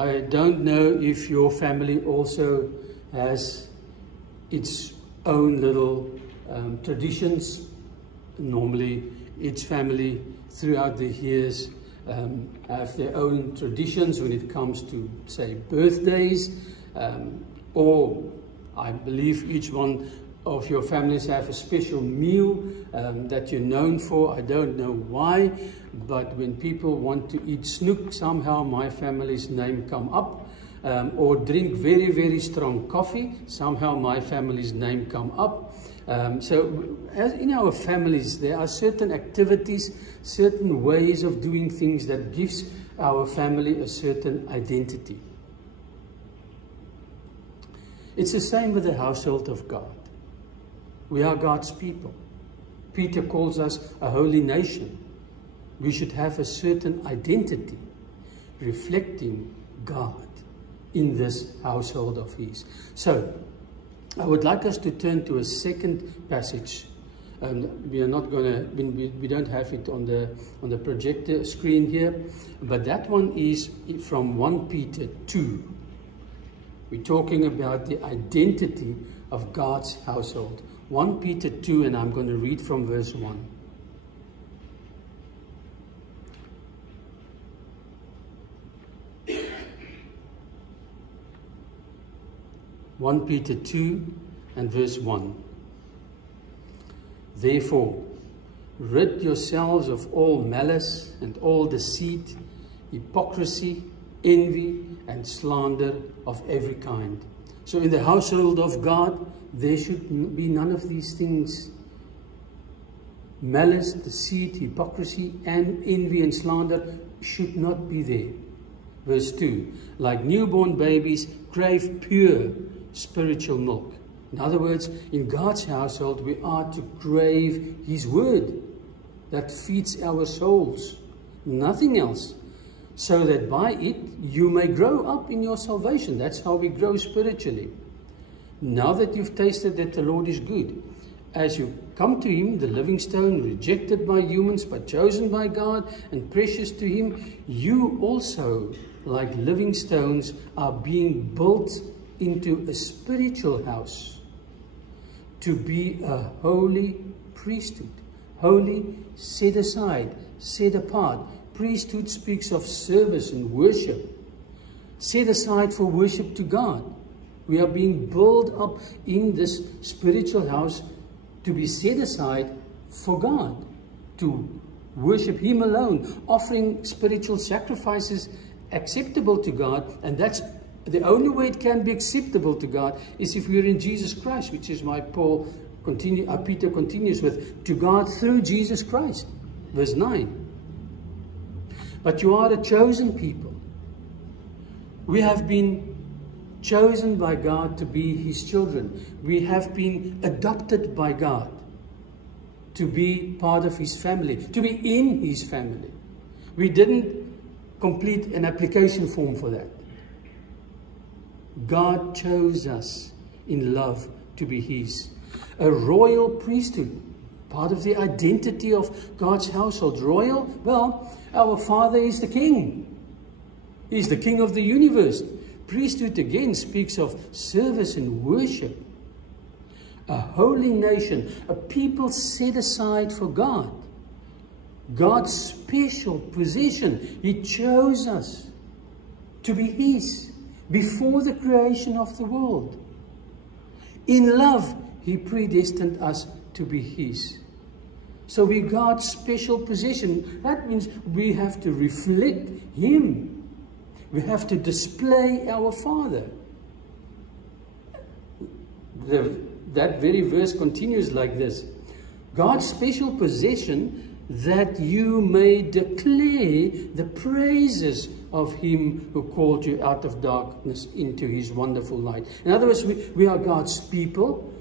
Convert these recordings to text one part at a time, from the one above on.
I don't know if your family also has its own little traditions. Normally, each family throughout the years have their own traditions when it comes to, say, birthdays, or I believe each one of your families have a special meal that you're known for. I don't know why, but when people want to eat snoek, somehow my family's name come up, or drink very, very strong coffee, somehow my family's name come up. So as in our families, there are certain activities, certain ways of doing things that gives our family a certain identity. It's the same with the household of God. We are God's people. Peter calls us a holy nation. We should have a certain identity reflecting God in this household of his. So, I would like us to turn to a second passage. We are not going to, we don't have it on the projector screen here, but that one is from 1 Peter 2. We're talking about the identity of God's household. 1 Peter 2, and I'm going to read from verse 1. (1 Peter 2 and verse 1). Therefore, rid yourselves of all malice and all deceit, hypocrisy, envy, and slander of every kind. So in the household of God, there should be none of these things. Malice, deceit, hypocrisy, and envy and slander should not be there. Verse 2, like newborn babies, crave pure spiritual milk. In other words, in God's household, we are to crave his word that feeds our souls. Nothing else. So that by it, you may grow up in your salvation. That's how we grow spiritually. Now that you've tasted that the Lord is good, as you come to him, the living stone, rejected by humans, but chosen by God and precious to him, you also, like living stones, are being built into a spiritual house to be a holy priesthood. Holy, set aside, set apart. Priesthood speaks of service and worship. Set aside for worship to God. We are being built up in this spiritual house to be set aside for God, to worship him alone, offering spiritual sacrifices acceptable to God. And that's the only way it can be acceptable to God is if we are in Jesus Christ, which is why Peter continues with, to God through Jesus Christ. Verse 9. But you are a chosen people. We have been chosen by God to be his children. We have been adopted by God to be part of his family, to be in his family. We didn't complete an application form for that. God chose us in love to be his. A royal priesthood, part of the identity of God's household. Royal, well, our Father is the King. He's the King of the universe. Priesthood again speaks of service and worship. A holy nation, a people set aside for God. God's special possession. He chose us to be his before the creation of the world. In love, he predestined us to be his. So we God's special possession. That means we have to reflect him. We have to display our Father. That very verse continues like this. God's special possession, that you may declare the praises of him who called you out of darkness into his wonderful light. In other words, we are God's people,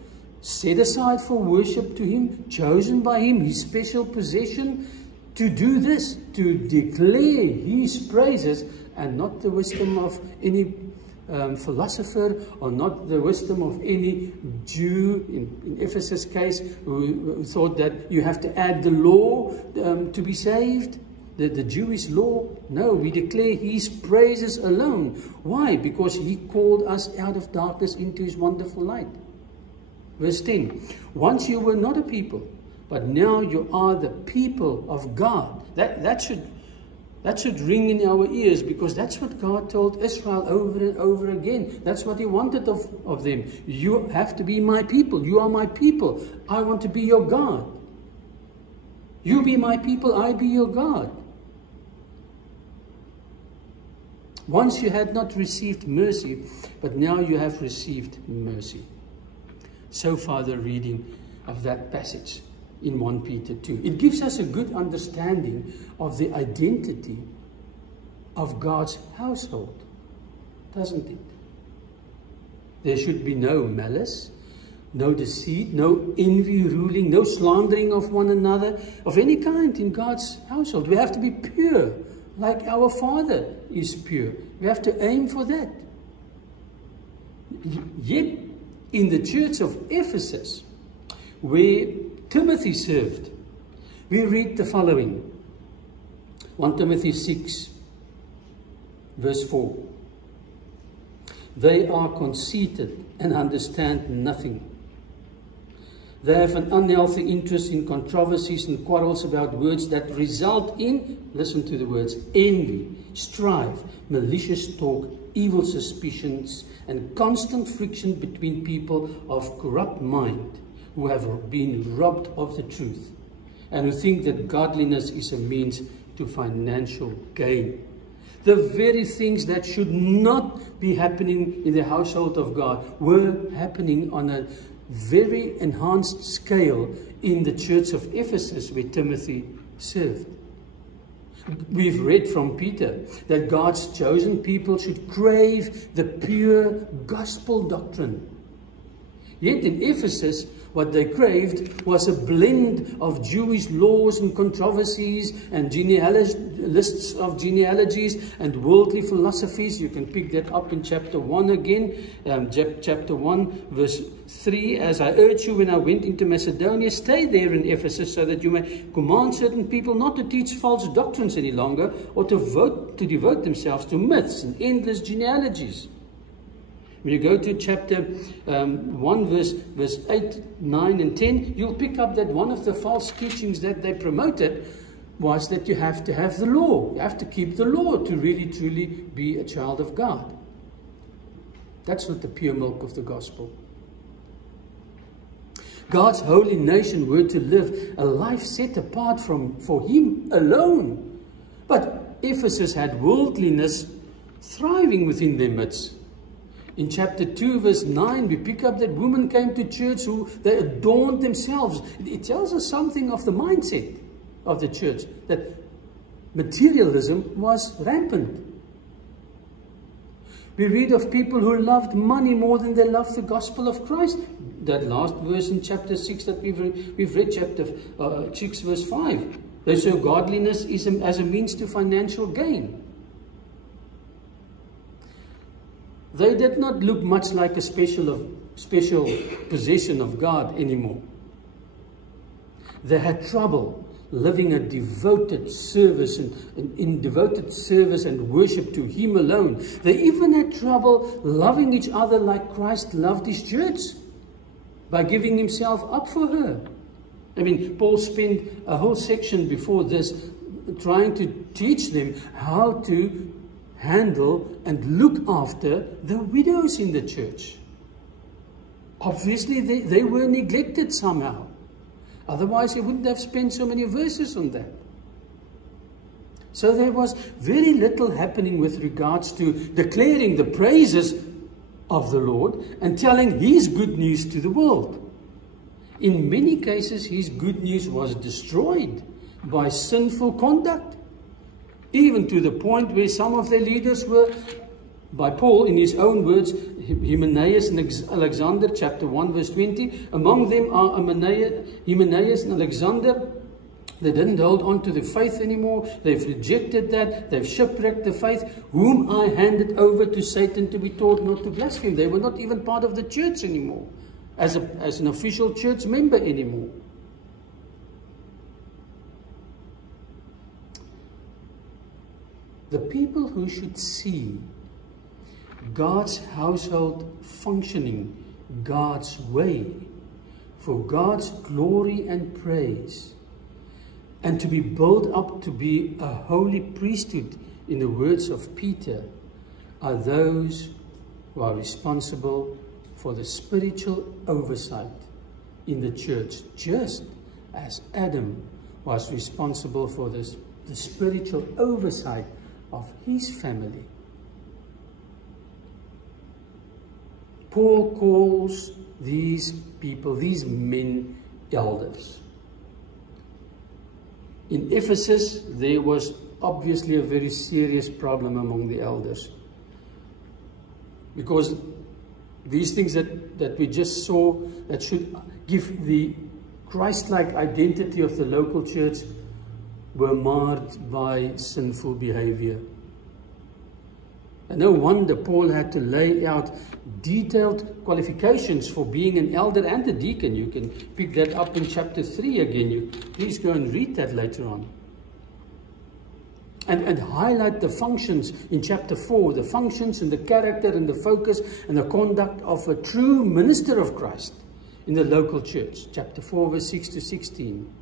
set aside for worship to him, chosen by him, his special possession, to do this, to declare his praises, and not the wisdom of any philosopher, or not the wisdom of any Jew, in Ephesus' case, who thought that you have to add the law to be saved. the Jewish law? No, we declare his praises alone. Why? Because he called us out of darkness into his wonderful light. Verse 10. Once you were not a people, but now you are the people of God. That should ring in our ears, because that's what God told Israel over and over again. That's what he wanted of them. You have to be my people. You are my people. I want to be your God. You be my people, I be your God. Once you had not received mercy, but now you have received mercy. So far the reading of that passage in 1 Peter 2. It gives us a good understanding of the identity of God's household, doesn't it? There should be no malice, no deceit, no envy ruling, no slandering of one another, of any kind in God's household. We have to be pure, like our Father is pure. We have to aim for that. Yet, in the church of Ephesus, where Timothy served, we read the following. 1 Timothy 6, verse 4. They are conceited and understand nothing. They have an unhealthy interest in controversies and quarrels about words that result in, listen to the words, envy, strife, malicious talk, evil suspicions, and constant friction between people of corrupt mind, who have been robbed of the truth, and who think that godliness is a means to financial gain. The very things that should not be happening in the household of God were happening on a very enhanced scale in the church of Ephesus, where Timothy served. We've read from Peter that God's chosen people should crave the pure gospel doctrine. Yet in Ephesus, what they craved was a blend of Jewish laws and controversies and lists of genealogies and worldly philosophies. You can pick that up in chapter 1 again. Chapter 1, verse 3. As I urged you when I went into Macedonia, stay there in Ephesus, so that you may command certain people not to teach false doctrines any longer, or to devote themselves to myths and endless genealogies. When you go to chapter 1, verse 8, 9 and 10, you'll pick up that one of the false teachings that they promoted was that you have to have the law. You have to keep the law to really, truly be a child of God. That's not the pure milk of the gospel. God's holy nation were to live a life set apart for him alone. But Ephesus had worldliness thriving within their midst. In chapter 2, verse 9, we pick up that women came to church who they adorned themselves. It tells us something of the mindset of the church, that materialism was rampant. We read of people who loved money more than they loved the gospel of Christ. That last verse in chapter 6 that we've read, chapter 6, verse 5. They show godliness as a means to financial gain. They did not look much like a special possession of God anymore. They had trouble living a devoted service in devoted service and worship to him alone. They even had trouble loving each other like Christ loved his church, by giving himself up for her. I mean, Paul spent a whole section before this trying to teach them how to handle and look after the widows in the church. Obviously, they were neglected somehow. Otherwise, he wouldn't have spent so many verses on that. So there was very little happening with regards to declaring the praises of the Lord and telling his good news to the world. In many cases, his good news was destroyed by sinful conduct, even to the point where some of their leaders were, by Paul, in his own words, Hymenaeus and Alexander, chapter 1, verse 20. Among them are Hymenaeus and Alexander. They didn't hold on to the faith anymore. They've rejected that. They've shipwrecked the faith, whom I handed over to Satan to be taught not to blaspheme. They were not even part of the church anymore, as an official church member anymore. the people who should see God's household functioning God's way, for God's glory and praise, and to be built up to be a holy priesthood, in the words of Peter, are those who are responsible for the spiritual oversight in the church, just as Adam was responsible for the spiritual oversight of his family. Paul calls these people, these men, elders. In Ephesus, there was obviously a very serious problem among the elders, because these things that we just saw that should give the Christ-like identity of the local church were marred by sinful behavior. And no wonder Paul had to lay out detailed qualifications for being an elder and a deacon. You can pick that up in chapter 3 again. Please go and read that later on. And highlight the functions in chapter 4, the functions and the character and the focus and the conduct of a true minister of Christ in the local church. Chapter 4, verse 6 to 16.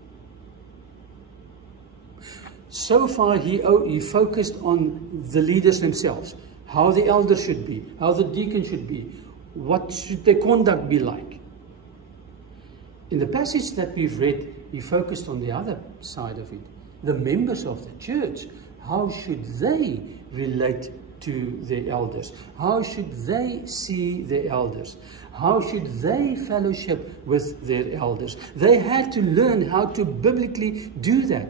So far, he focused on the leaders themselves, how the elders should be, how the deacon should be, what should their conduct be like. In the passage that we've read, he focused on the other side of it, the members of the church. How should they relate to their elders? How should they see their elders? How should they fellowship with their elders? They had to learn how to biblically do that,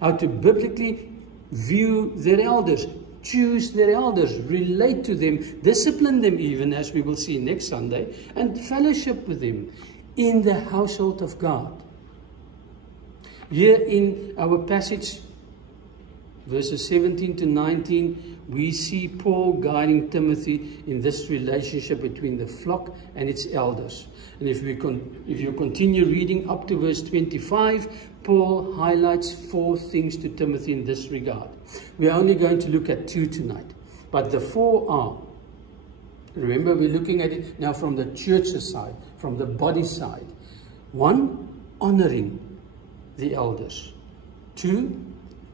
how to biblically view their elders, choose their elders, relate to them, discipline them even, as we will see next Sunday, and fellowship with them in the household of God. Here in our passage, verses 17 to 19, we see Paul guiding Timothy in this relationship between the flock and its elders. And if you continue reading up to verse 25, Paul highlights 4 things to Timothy in this regard. We are only going to look at 2 tonight, but the 4 are, remember, we're looking at it now from the church's side, from the body side. 1, honoring the elders. 2,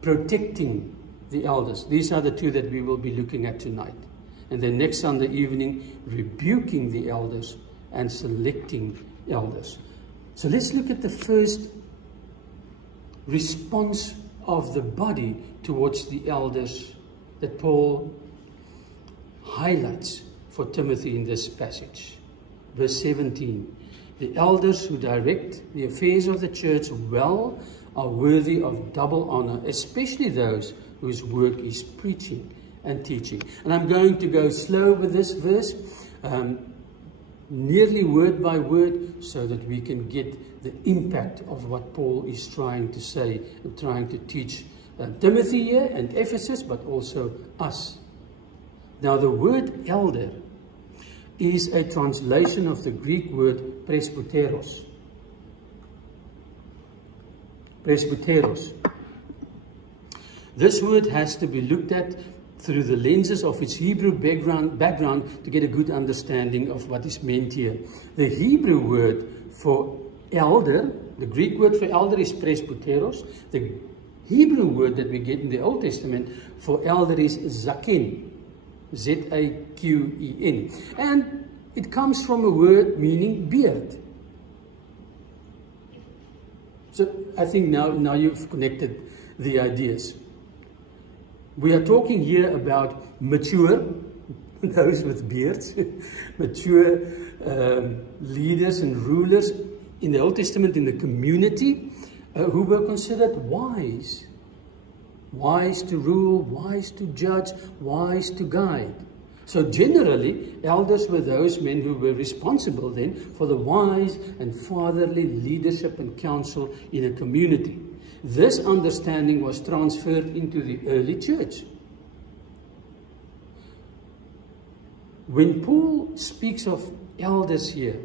protecting the elders. These are the 2 that we will be looking at tonight. And then next Sunday evening, rebuking the elders and selecting elders. So let's look at the first response of the body towards the elders that Paul highlights for Timothy in this passage. Verse 17, the elders who direct the affairs of the church well are worthy of double honor, especially those whose work is preaching and teaching. And I'm going to go slow with this verse, nearly word by word, so that we can get the impact of what Paul is trying to say and trying to teach Timothy here and Ephesus, but also us. Now, the word elder is a translation of the Greek word presbyteros. Presbyteros. This word has to be looked at through the lenses of its Hebrew background to get a good understanding of what is meant here. The Hebrew word for elder, the Greek word for elder is presbyteros. The Hebrew word that we get in the Old Testament for elder is zaken, Z-A-Q-E-N. And it comes from a word meaning beard. So I think now you've connected the ideas. We are talking here about mature, those with beards, mature leaders and rulers in the Old Testament in the community who were considered wise. Wise to rule, wise to judge, wise to guide. So generally, elders were those men who were responsible then for the wise and fatherly leadership and counsel in a community. This understanding was transferred into the early church. When Paul speaks of elders here,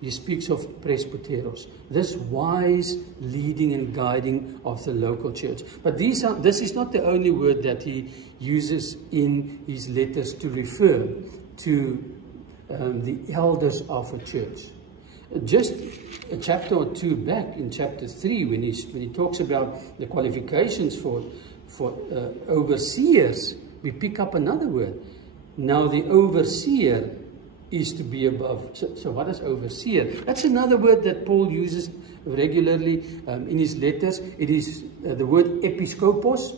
he speaks of presbyteros, this wise leading and guiding of the local church. But this is not the only word that he uses in his letters to refer to the elders of a church. Just a chapter or two back, in chapter 3, when he talks about the qualifications for overseers, we pick up another word. Now the overseer is to be above. So what is overseer? That's another word that Paul uses regularly in his letters. It is the word episkopos,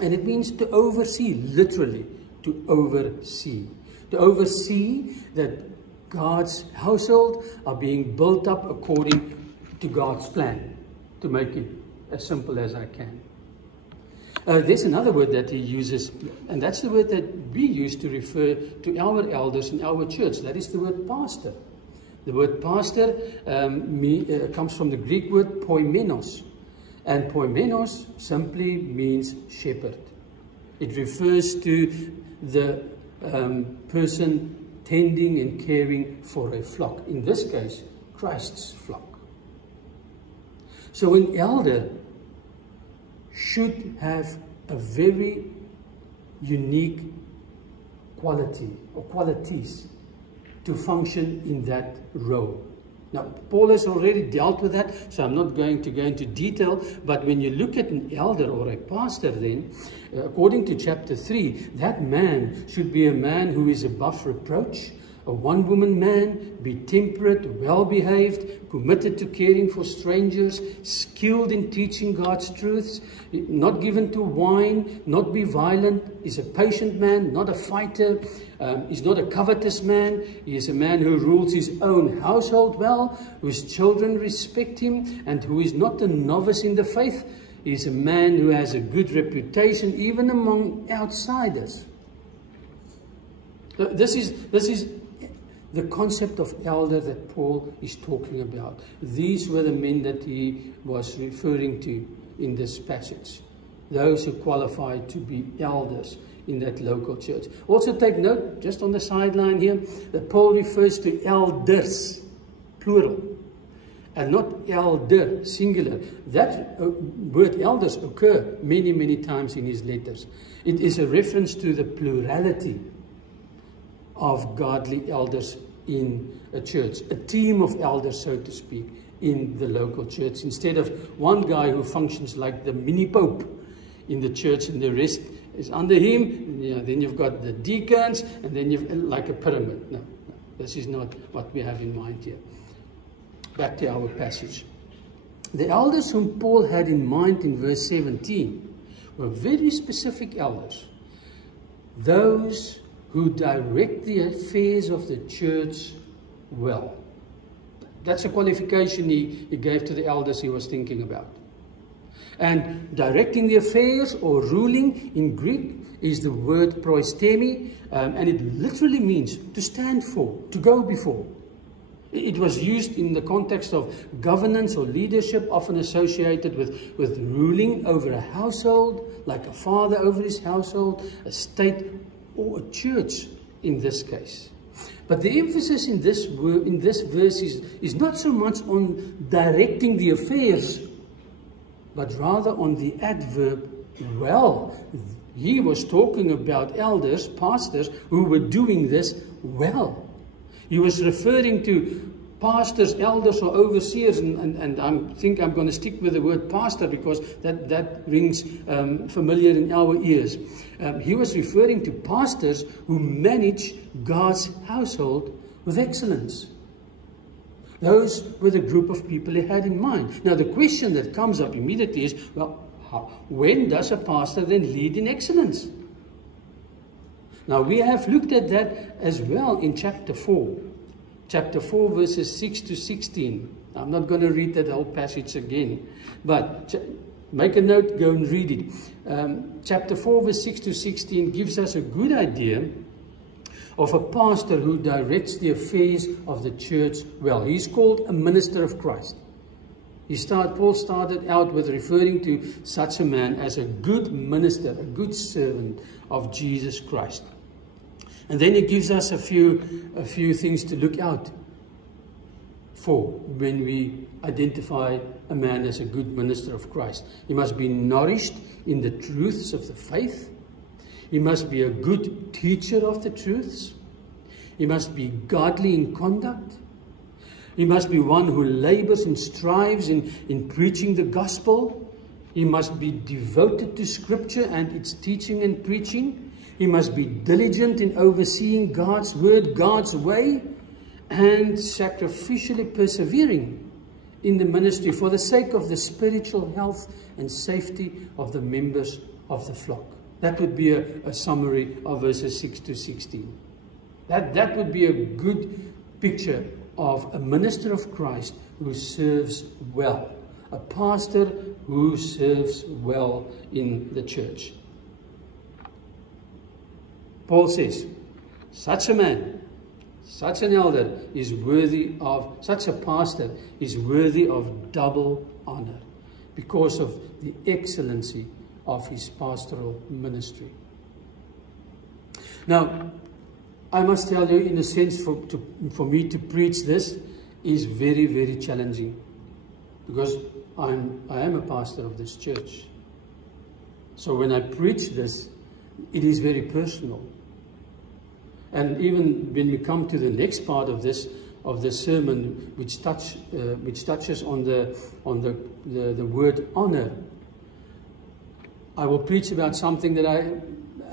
and it means to oversee, literally, to oversee. To oversee that God's household are being built up according to God's plan, to make it as simple as I can. There's another word that he uses, and that's the word that we use to refer to our elders in our church. That is the word pastor. The word pastor comes from the Greek word poimenos. And poimenos simply means shepherd. It refers to the person tending and caring for a flock. In this case, Christ's flock. So an elder should have a very unique quality or qualities to function in that role. Now, Paul has already dealt with that, so I'm not going to go into detail, but when you look at an elder or a pastor then, according to chapter 3, that man should be a man who is above reproach, a one-woman man, be temperate, well-behaved, committed to caring for strangers, skilled in teaching God's truths, not given to wine, not be violent, is a patient man, not a fighter, is not a covetous man. He is a man who rules his own household well, whose children respect him, and who is not a novice in the faith. He is a man who has a good reputation even among outsiders. This is the concept of elder that Paul is talking about. These were the men that he was referring to in this passage. Those who qualified to be elders in that local church. Also take note, just on the sideline here, that Paul refers to elders, plural, and not elder, singular. That word elders occur many, many times in his letters. It is a reference to the plurality of godly elders in a church, a team of elders, so to speak, in the local church, instead of one guy who functions like the mini pope in the church and the rest is under him. Then you've got the deacons, and then you've like a pyramid. No, this is not what we have in mind here. Back to our passage. The elders whom Paul had in mind in verse 17 were very specific elders. Those who direct the affairs of the church well. That's a qualification he gave to the elders he was thinking about. And directing the affairs or ruling in Greek is the word proistemi, and it literally means to stand for, to go before. It was used in the context of governance or leadership, often associated with ruling over a household, like a father over his household, a state, or a church in this case. But the emphasis in this verse is not so much on directing the affairs, but rather on the adverb well. He was talking about elders, pastors, who were doing this well. He was referring to pastors, elders, or overseers, and I think I'm going to stick with the word pastor because that rings familiar in our ears. He was referring to pastors who manage God's household with excellence. Those were the group of people he had in mind. Now the question that comes up immediately is, well, when does a pastor then lead in excellence? Now we have looked at that as well in chapter 4. Chapter 4 verses 6 to 16. I'm not going to read that whole passage again, but make a note, go and read it. Chapter 4 verse 6 to 16 gives us a good idea of a pastor who directs the affairs of the church well. He's called a minister of Christ. Paul started out with referring to such a man as a good minister, a good servant of Jesus Christ. And then he gives us a few things to look out for when we identify a man as a good minister of Christ. He must be nourished in the truths of the faith. He must be a good teacher of the truths. He must be godly in conduct. He must be one who labors and strives in preaching the gospel. He must be devoted to Scripture and its teaching and preaching. He must be diligent in overseeing God's word, God's way, and sacrificially persevering in the ministry for the sake of the spiritual health and safety of the members of the flock. That would be a summary of verses 6 to 16. That would be a good picture of a minister of Christ who serves well, a pastor who serves well in the church. Paul says, such a man, such an elder is worthy of, such a pastor is worthy of double honor because of the excellency of his pastoral ministry. Now, I must tell you, in a sense, for me to preach this is very, very challenging, because I am a pastor of this church. So when I preach this, it is very personal. And even when we come to the next part of this sermon, which touches on the word honor, I will preach about something that I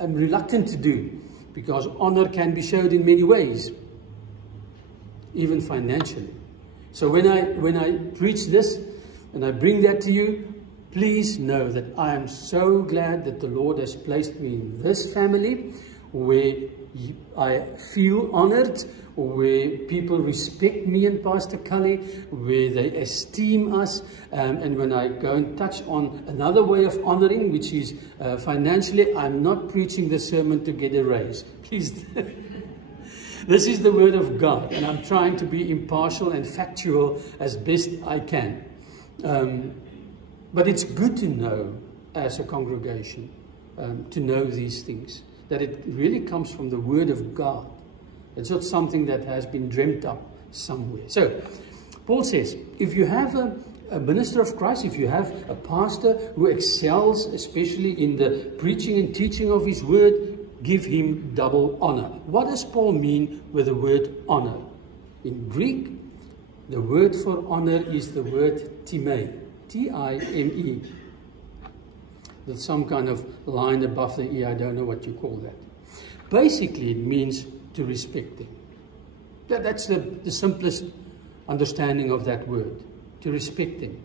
am reluctant to do, because honor can be showed in many ways, even financially. So when I preach this and I bring that to you, please know that I am so glad that the Lord has placed me in this family where I feel honored, where people respect me and Pastor Cully, where they esteem us, and when I go and touch on another way of honoring, which is financially, I'm not preaching the sermon to get a raise. Please. This is the word of God, and I'm trying to be impartial and factual as best I can. But it's good to know, as a congregation, to know these things, that it really comes from the word of God. It's not something that has been dreamt up somewhere. So, Paul says, if you have a minister of Christ, if you have a pastor who excels, especially in the preaching and teaching of his word, give him double honor. What does Paul mean with the word honor? In Greek, the word for honor is the word time, T-I-M-E. There's some kind of line above the E, I don't know what you call that. Basically, it means to respect them. That's the simplest understanding of that word, to respect them.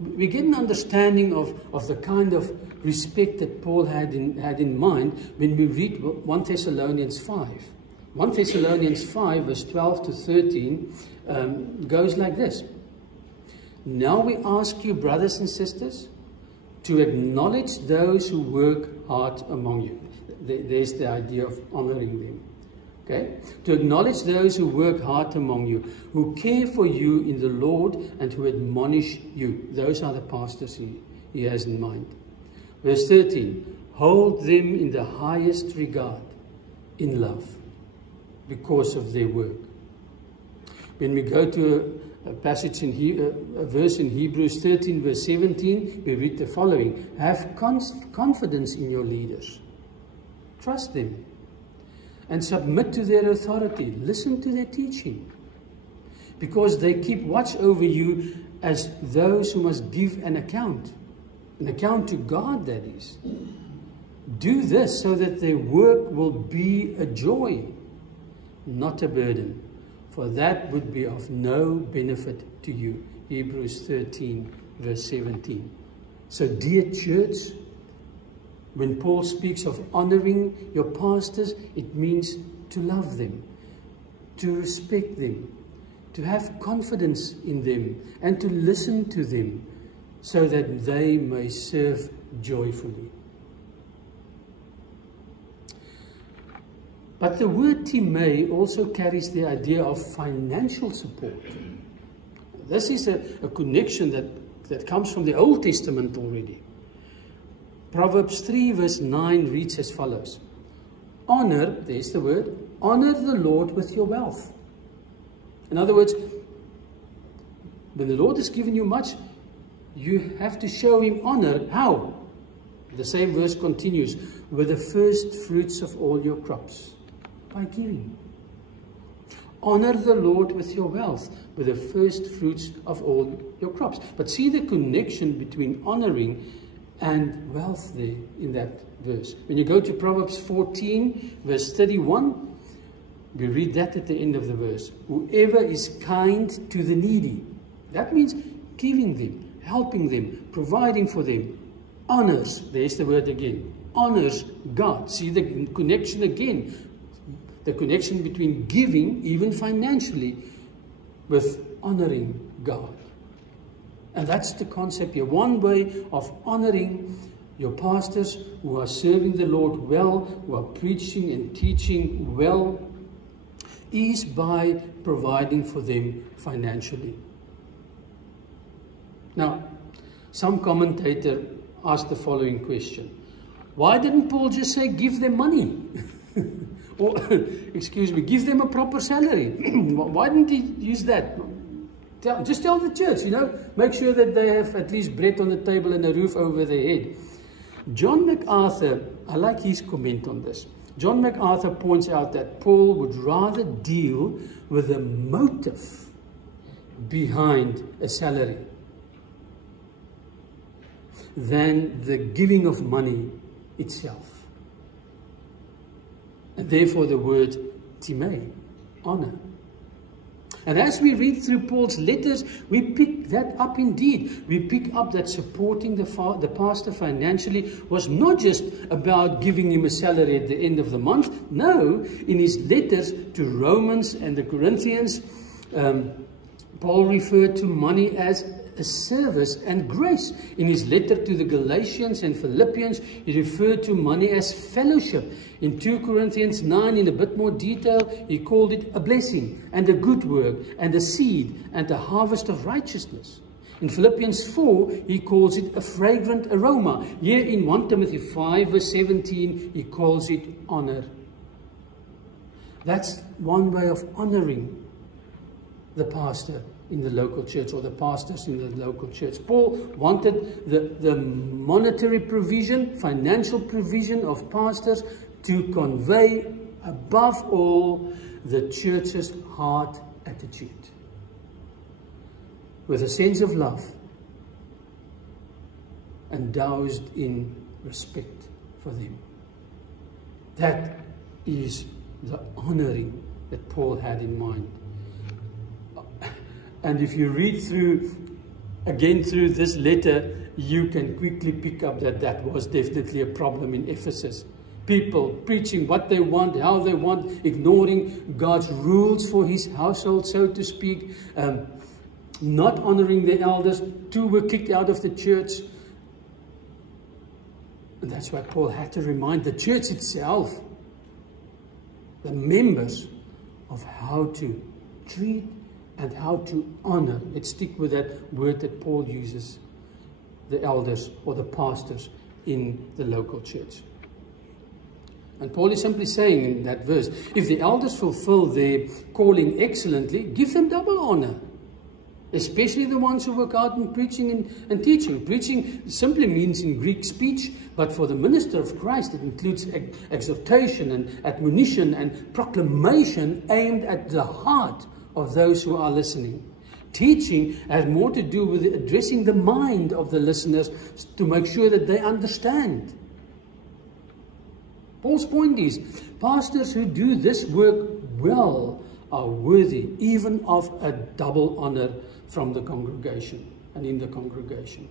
We get an understanding of the kind of respect that Paul had in mind when we read 1 Thessalonians 5. 1 Thessalonians 5, verse 12 to 13, goes like this. Now we ask you, brothers and sisters, to acknowledge those who work hard among you. There's the idea of honoring them. Okay? To acknowledge those who work hard among you, who care for you in the Lord and who admonish you. Those are the pastors he has in mind. Verse 13, hold them in the highest regard, in love, because of their work. When we go to a passage a verse in Hebrews 13, verse 17, we read the following. Have confidence in your leaders. Trust them. And submit to their authority. Listen to their teaching. Because they keep watch over you as those who must give an account. An account to God, that is. Do this so that their work will be a joy, not a burden. For that would be of no benefit to you. Hebrews 13, verse 17. So, dear church, when Paul speaks of honoring your pastors, it means to love them, to respect them, to have confidence in them, and to listen to them so that they may serve joyfully. But the word time also carries the idea of financial support. This is a connection that comes from the Old Testament already. Proverbs 3 verse 9 reads as follows. Honor, there's the word, honor the Lord with your wealth. In other words, When the Lord has given you much, you have to show him honor. How? The same verse continues, with the first fruits of all your crops. By giving. Honor the Lord with your wealth, with the first fruits of all your crops. But see the connection between honoring and wealth there in that verse. When you go to Proverbs 14, verse 31, we read that at the end of the verse. Whoever is kind to the needy, that means giving them, helping them, providing for them, honors, there's the word again, honors God. See the connection again. The connection between giving, even financially, with honoring God. And that's the concept here. One way of honoring your pastors who are serving the Lord well, who are preaching and teaching well, is by providing for them financially. Now, some commentator asked the following question. Why didn't Paul just say, give them money? Or, excuse me, give them a proper salary. Why didn't he use that? Just tell the church, make sure that they have at least bread on the table and a roof over their head. John MacArthur, I like his comment on this. John MacArthur points out that Paul would rather deal with the motive behind a salary than the giving of money itself. And therefore the word timē, honor. And as we read through Paul's letters, we pick that up indeed. We pick up that supporting the pastor financially was not just about giving him a salary at the end of the month. No, in his letters to Romans and the Corinthians, Paul referred to money as a service and grace. In his letter to the Galatians and Philippians, he referred to money as fellowship. In 2 Corinthians 9, in a bit more detail, he called it a blessing and a good work and a seed and a harvest of righteousness. In Philippians 4, he calls it a fragrant aroma. Here in 1 Timothy 5, verse 17, he calls it honor. That's one way of honoring the pastor in the local church, or the pastors in the local church. Paul wanted the monetary provision, financial provision of pastors to convey above all the church's heart attitude, with a sense of love and doused in respect for them. That is the honoring that Paul had in mind. And if you read through this letter, you can quickly pick up that that was definitely a problem in Ephesus. People preaching what they want, how they want, ignoring God's rules for his household, so to speak, not honoring the elders. 2 were kicked out of the church. And that's why Paul had to remind the church itself, the members, of how to treat and how to honor. Let's stick with that word that Paul uses, the elders or the pastors in the local church. And Paul is simply saying in that verse, if the elders fulfill their calling excellently, give them double honor. Especially the ones who work out in preaching and teaching. Preaching simply means in Greek speech, but for the minister of Christ it includes exhortation and admonition and proclamation aimed at the heart of those who are listening. Teaching has more to do with addressing the mind of the listeners to make sure that they understand. Paul's point is, pastors who do this work well are worthy even of a double honor from the congregation and in the congregation.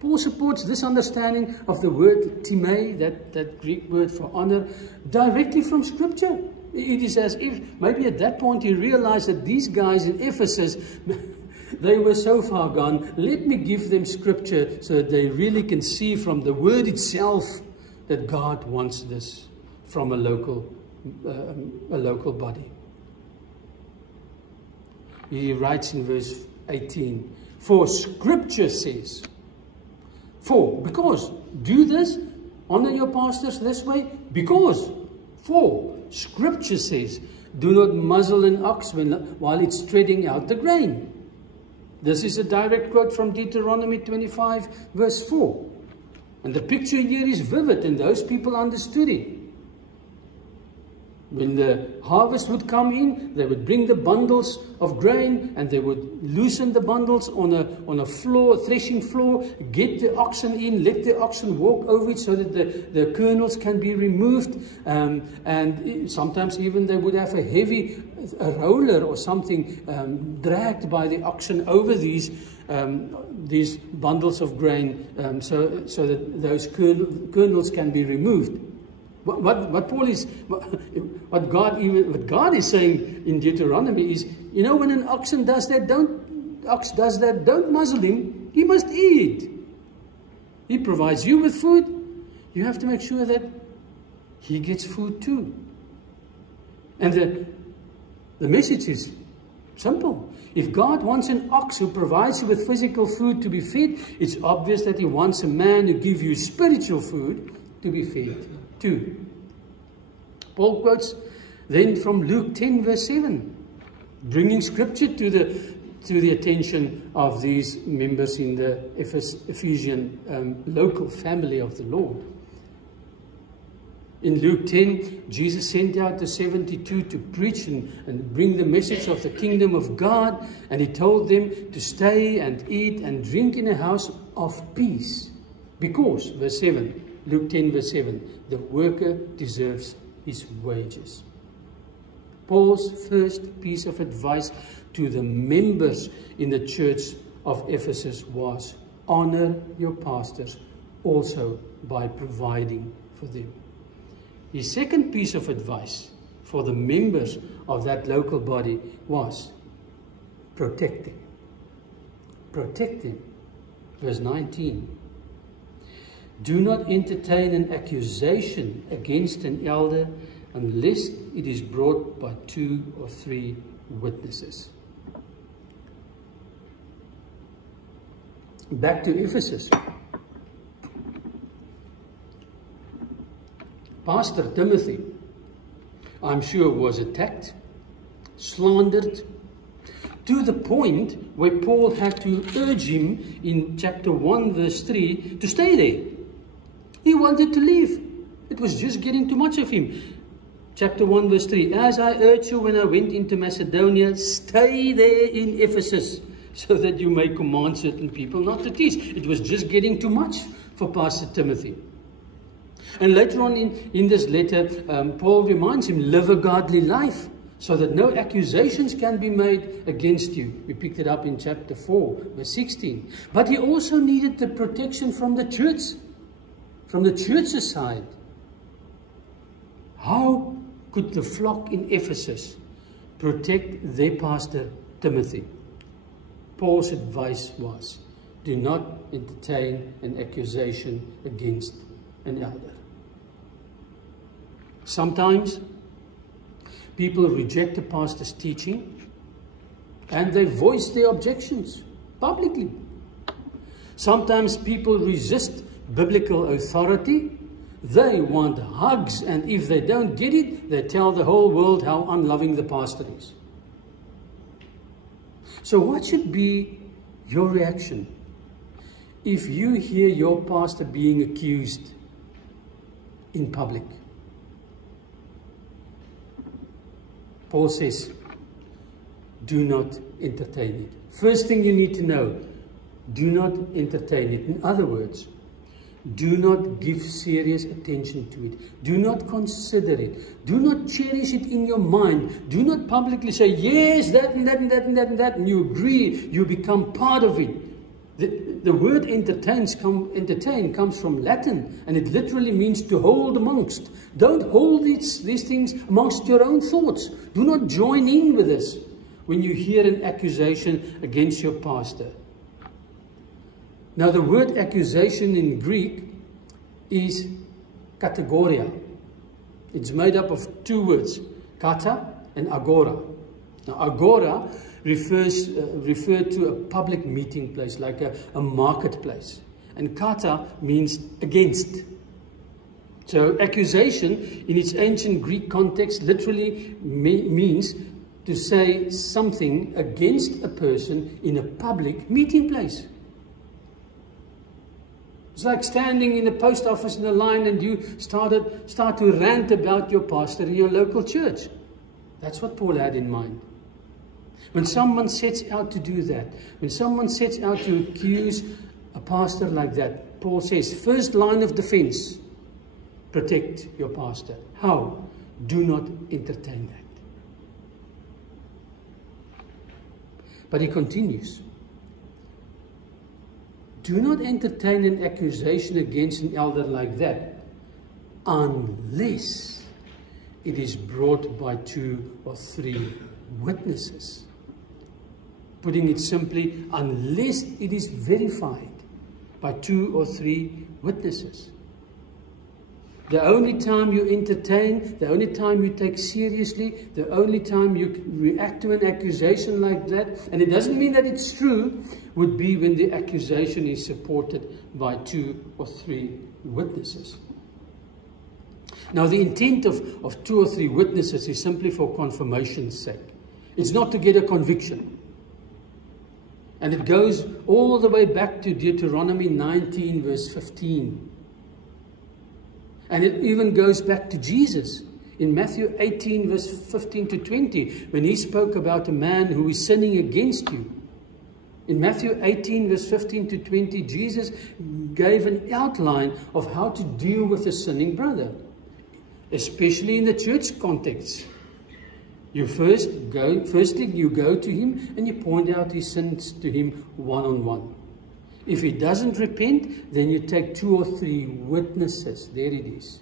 Paul supports this understanding of the word timē, that Greek word for honor, directly from Scripture. It is as if maybe at that point he realized that these guys in Ephesus, they were so far gone. Let me give them Scripture so that they really can see from the word itself that God wants this from a local body. He writes in verse 18, for Scripture says, because, do this, honor your pastors this way, because, for Scripture says, do not muzzle an ox while it's treading out the grain. This is a direct quote from Deuteronomy 25, verse 4. And the picture here is vivid, and those people understood it. When the harvest would come in, they would bring the bundles of grain, and they would loosen the bundles on a floor, threshing floor, get the oxen in, let the oxen walk over it so that the kernels can be removed. And sometimes even they would have a roller or something dragged by the oxen over these bundles of grain, so that those kernels can be removed. What God is saying in Deuteronomy is, you know, when an ox does that, don't muzzle him. He must eat. He provides you with food. You have to make sure that he gets food too. And the message is simple. If God wants an ox who provides you with physical food to be fed, it's obvious that he wants a man who gives you spiritual food to be fed too. Paul quotes then from Luke 10 verse 7, bringing scripture to the attention of these members in the Ephesian local family of the Lord. In Luke 10, Jesus sent out the 72 to preach and bring the message of the kingdom of God, and he told them to stay and eat and drink in a house of peace. Because, verse 7, Luke 10 verse 7, the worker deserves his wages. Paul's first piece of advice to the members in the church of Ephesus was, honor your pastors also by providing for them. His second piece of advice for the members of that local body was, protect them. Protect them. Verse 19. Do not entertain an accusation against an elder unless it is brought by 2 or 3 witnesses. Back to Ephesus. Pastor Timothy, I'm sure, was attacked, slandered, to the point where Paul had to urge him in chapter 1 verse 3 to stay there. He wanted to leave. It was just getting too much of him. Chapter 1 verse 3, as I urged you when I went into Macedonia, stay there in Ephesus, so that you may command certain people not to teach. It was just getting too much for Pastor Timothy. And later on in this letter, Paul reminds him, live a godly life, so that no accusations can be made against you. We picked it up in chapter 4, verse 16. But he also needed the protection from the church, from the church's side. How could the flock in Ephesus protect their pastor Timothy? Paul's advice was, do not entertain an accusation against an elder. Sometimes people reject a pastor's teaching and they voice their objections publicly. Sometimes people resist biblical authority. They want hugs, and if they don't get it, they tell the whole world how unloving the pastor is. So what should be your reaction if you hear your pastor being accused in public? Paul says, do not entertain it. First thing you need to know, do not entertain it. In other words, do not give serious attention to it. Do not consider it. Do not cherish it in your mind. Do not publicly say, yes, that and that and that and that and that, and you agree, you become part of it. The word entertain comes from Latin, and it literally means to hold amongst. Don't hold these things amongst your own thoughts. Do not join in with this when you hear an accusation against your pastor. Now, the word accusation in Greek is kategoria. It's made up of 2 words, kata and agora. Now, agora referred to a public meeting place, like a marketplace. And kata means against. So accusation in its ancient Greek context literally means to say something against a person in a public meeting place. It's like standing in the post office in a line and you start to rant about your pastor in your local church. That's what Paul had in mind. When someone sets out to do that, when someone sets out to accuse a pastor like that, Paul says, first line of defense, protect your pastor. How? Do not entertain that. But he continues. Do not entertain an accusation against an elder like that, unless it is brought by 2 or 3 witnesses. Putting it simply, unless it is verified by 2 or 3 witnesses. The only time you entertain, the only time you take seriously, the only time you react to an accusation like that, and it doesn't mean that it's true, would be when the accusation is supported by 2 or 3 witnesses. Now, the intent of 2 or 3 witnesses is simply for confirmation's sake. It's not to get a conviction. And it goes all the way back to Deuteronomy 19, verse 15. And it even goes back to Jesus in Matthew 18, verse 15 to 20, when he spoke about a man who is sinning against you. In Matthew 18, verse 15 to 20, Jesus gave an outline of how to deal with a sinning brother, especially in the church context. Firstly, you go to him and you point out his sins to him one-on-one. If he doesn't repent, then you take 2 or 3 witnesses. There it is.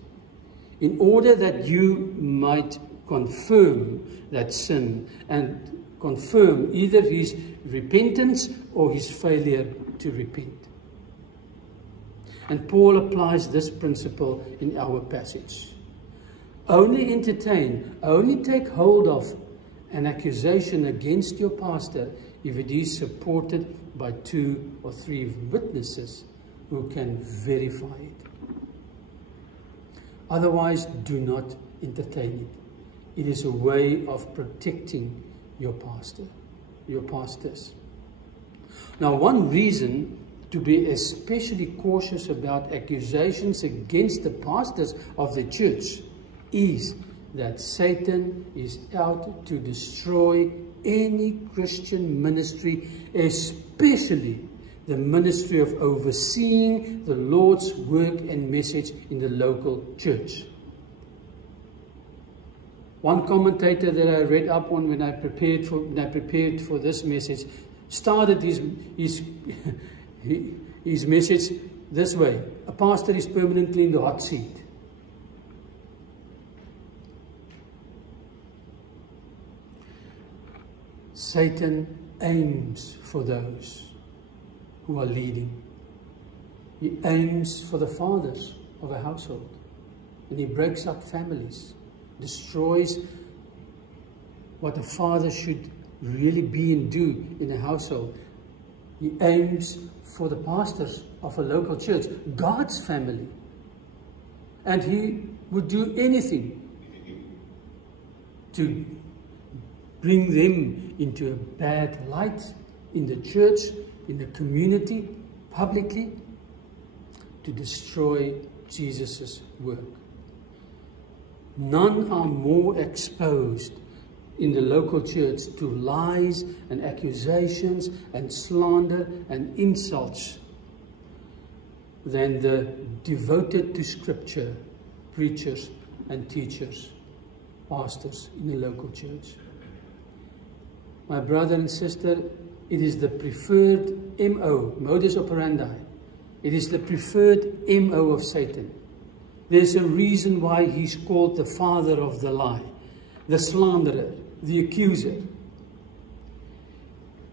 In order that you might confirm that sin and confirm either his repentance or his failure to repent. And Paul applies this principle in our passage. Only entertain, only take hold of an accusation against your pastor if it is supported by 2 or 3 witnesses who can verify it. Otherwise, do not entertain it. It is a way of protecting your pastor, your pastors. Now, one reason to be especially cautious about accusations against the pastors of the church is that Satan is out to destroy any Christian ministry, especially the ministry of overseeing the Lord's work and message in the local church. One commentator that I read up on when I prepared for this message started his message this way: a pastor is permanently in the hot seat. Satan aims for those who are leading. He aims for the fathers of a household. And he breaks up families, destroys what a father should really be and do in a household. He aims for the pastors of a local church, God's family. And he would do anything to bring them into a bad light in the church, in the community, publicly, to destroy Jesus' work. None are more exposed in the local church to lies and accusations and slander and insults than the devoted to Scripture preachers and teachers, pastors in the local church. My brother and sister, it is the preferred MO, modus operandi. It is the preferred MO of Satan. There's a reason why he's called the father of the lie, the slanderer, the accuser.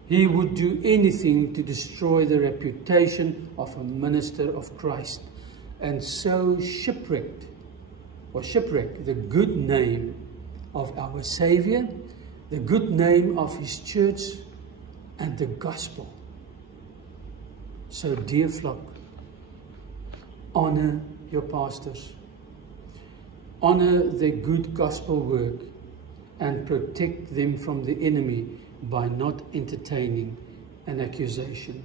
He would do anything to destroy the reputation of a minister of Christ, and so shipwreck the good name of our Savior, the good name of his church, and the gospel. So, dear flock, honor your pastors. Honor their good gospel work and protect them from the enemy by not entertaining an accusation.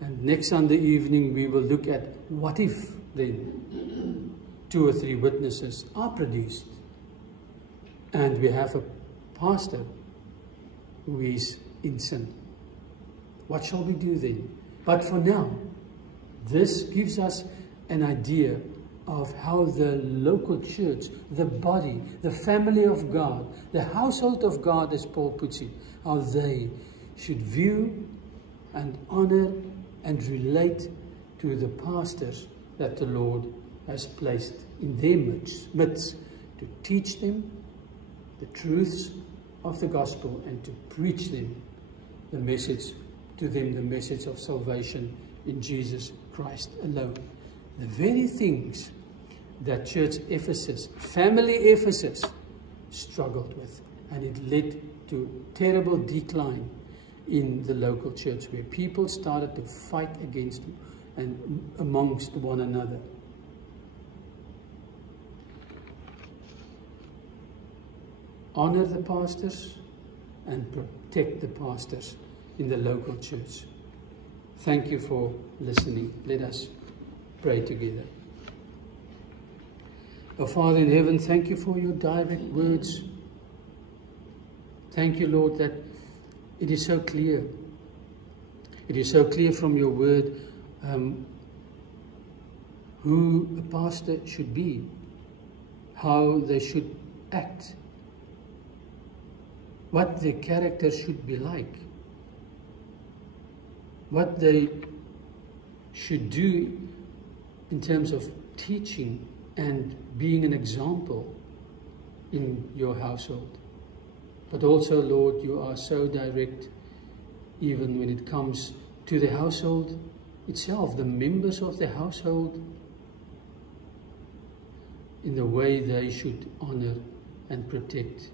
And next Sunday evening we will look at what if then 2 or 3 witnesses are produced and we have a pastor who is in sin. What shall we do then? But for now, this gives us an idea of how the local church, the body, the family of God, the household of God, as Paul puts it, how they should view and honor and relate to the pastors that the Lord has placed in their midst to teach them the truths of the gospel and to preach them the message of salvation in Jesus Christ alone. The very things that Church Ephesus, family Ephesus, struggled with, and it led to terrible decline in the local church, where people started to fight against and amongst one another. Honor the pastors and protect the pastors in the local church. Thank you for listening. Let us pray together. Our Father in heaven, thank you for your direct words. Thank you, Lord, that it is so clear. It is so clear from your word who a pastor should be, how they should act, what their character should be like, what they should do in terms of teaching and being an example in your household. But also, Lord, you are so direct even when it comes to the household itself, the members of the household, in the way they should honor and protect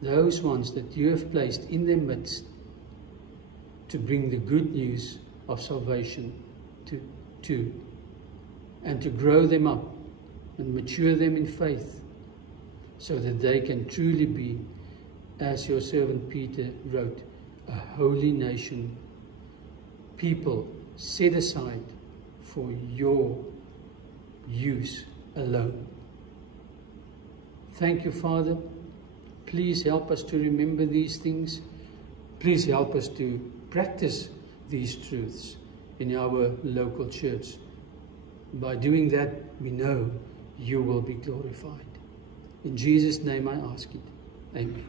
those ones that you have placed in their midst to bring the good news of salvation to and to grow them up and mature them in faith, so that they can truly be, as your servant Peter wrote, a holy nation, people set aside for your use alone. Thank you, Father. Please help us to remember these things. Please help us to practice these truths in our local church. By doing that, we know you will be glorified. In Jesus' name I ask it. Amen.